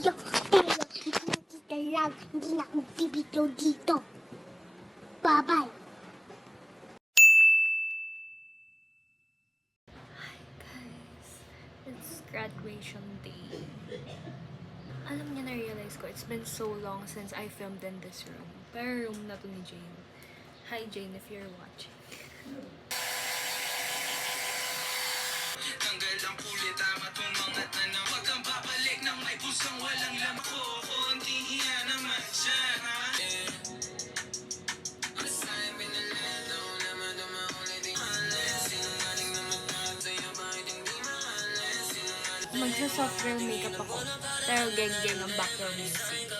Yo, tayo, nakikita lang, hindi na ako bibitaw dito. Bye-bye. Hi guys, it's graduation day. Alam niyo, na-realize ko, it's been so long since I filmed in this room. Pero room na to ni Jane. Hi Jane, if you're watching. Tanggal ang pulit, tama tumangat na na. Huwag kang babalik ng may pusang walang lamang ko. Kunti hiya naman siya, ha? Magsa-soft real makeup ako. Pero geng-geng ang background music.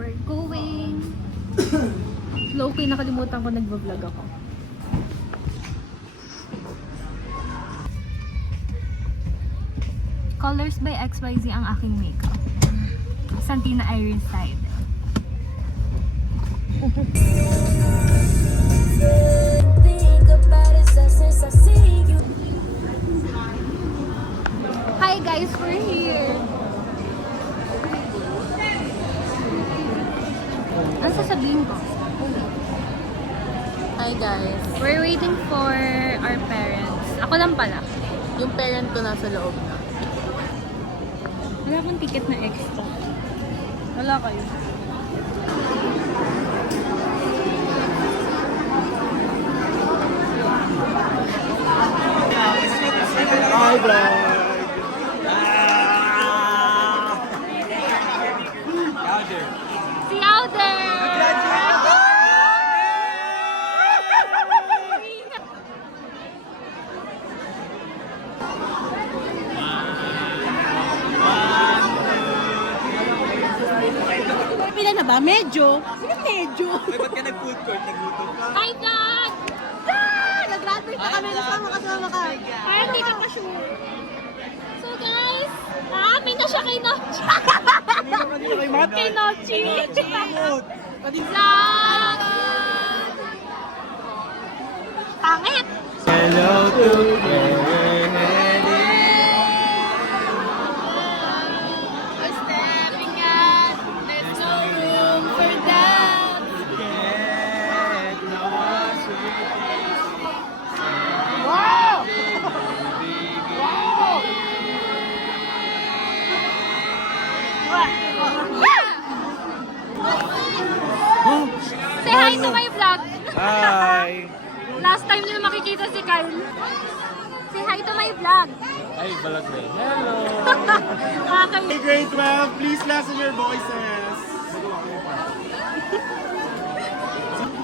We're going. Low-key, nakalimutan ko nagvo-vlog ako. Colors by XYZ ang aking makeup. Santina Iris side. Hi guys, we're here. Ano sasabihin ko? Hi guys. We're waiting for our parents. Ako lang pala. Yung parent ko nasa loob na. Wala akong ticket na extra. Wala kayo. Hi vlog! See you out there! Pila na ba? Medyo? Medyo? Ay, ba't ka nag-food court? Nagluto ka? Hi vlog! Nag-graduate na kami. Kasama ka. Parang hindi ka pa sure. So guys, may na siya kay Nochi. Kanina kay Matt? Kay Nochi. Vlog! Vlog! Pangit! Hello to We're stepping out. There's no room for doubt. Say hi to my vlog. Hi! Last time nila makikita si Kyle. Say hi to my vlog. Ay, balag na. Hello! Nakakamiss. Hey, grade 12, please listen your voices.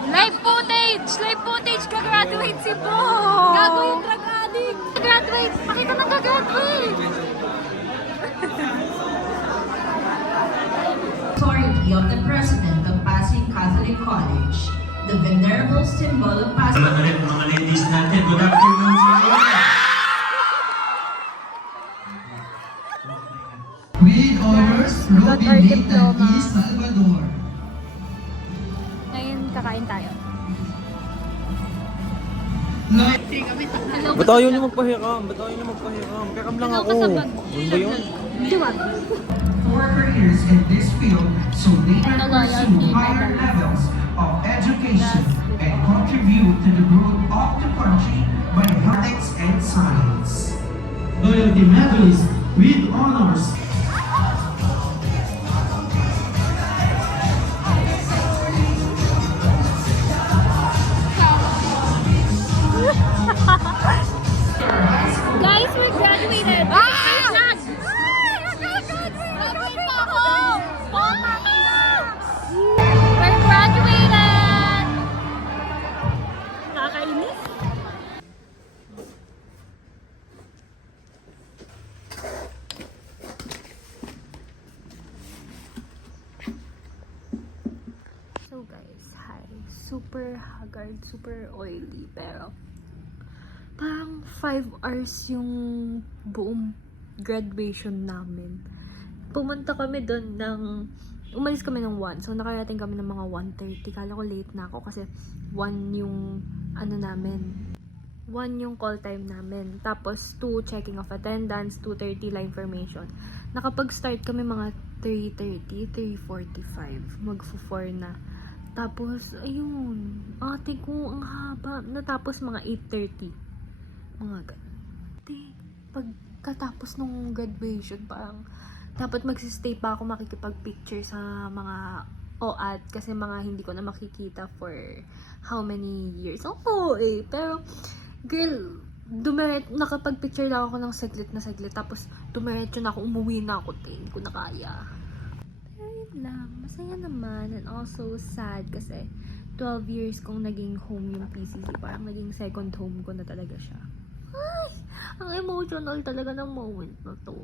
Live footage! Live footage! Gagraduate si Bo! Gago yung drug addict! Gagraduate! Pakita na gagraduate! Authority of the President of Pasig Catholic College, the venerable symbol of Pasig. Salamat ulit mga ladies natin. Good afternoon sa inyo. With honors, Ruby Nathan E. Salvador. Ngayon, kakain tayo. Ba't ayaw niyo magpahiram? Kakam lang ako. Ano ba yun? Diwag. For careers in this field, so they can Loyalty, pursue higher levels of education and contribute to the growth of the country by ethics and science. Loyalty medalist with honors. Guys, we graduated! Ah! Vlog! We're graduated! Nakakainis? super haggard, super oily. Pero, parang 5 hours yung buong graduation namin. Pumunta kami doon umalis kami ng 1. So, nakarating kami ng mga 1:30. Kala ko late na ako kasi 1 yung, 1 yung call time namin. Tapos, 2 checking of attendance, 2:30 line information. Nakapag-start kami mga 3:30, 3:45. Mag-4 na. Tapos, ayun. Ate ko, ang haba. Natapos mga 8:30. Mga ganun. Pagkatapos nung graduation, parang dapat magsistay pa ako makikipag-picture sa mga OAT kasi mga hindi ko na makikita for how many years. Oo pero girl, nakapag-picture lang ako ng saglit na saglit tapos dumiretso na ako, umuwi na ako, hindi ko na kaya. Pero yun lang, masaya naman and also sad kasi 12 years kong naging home yung PCC, parang naging second home ko na talaga siya. Ay, ang emotional talaga ng moment na to.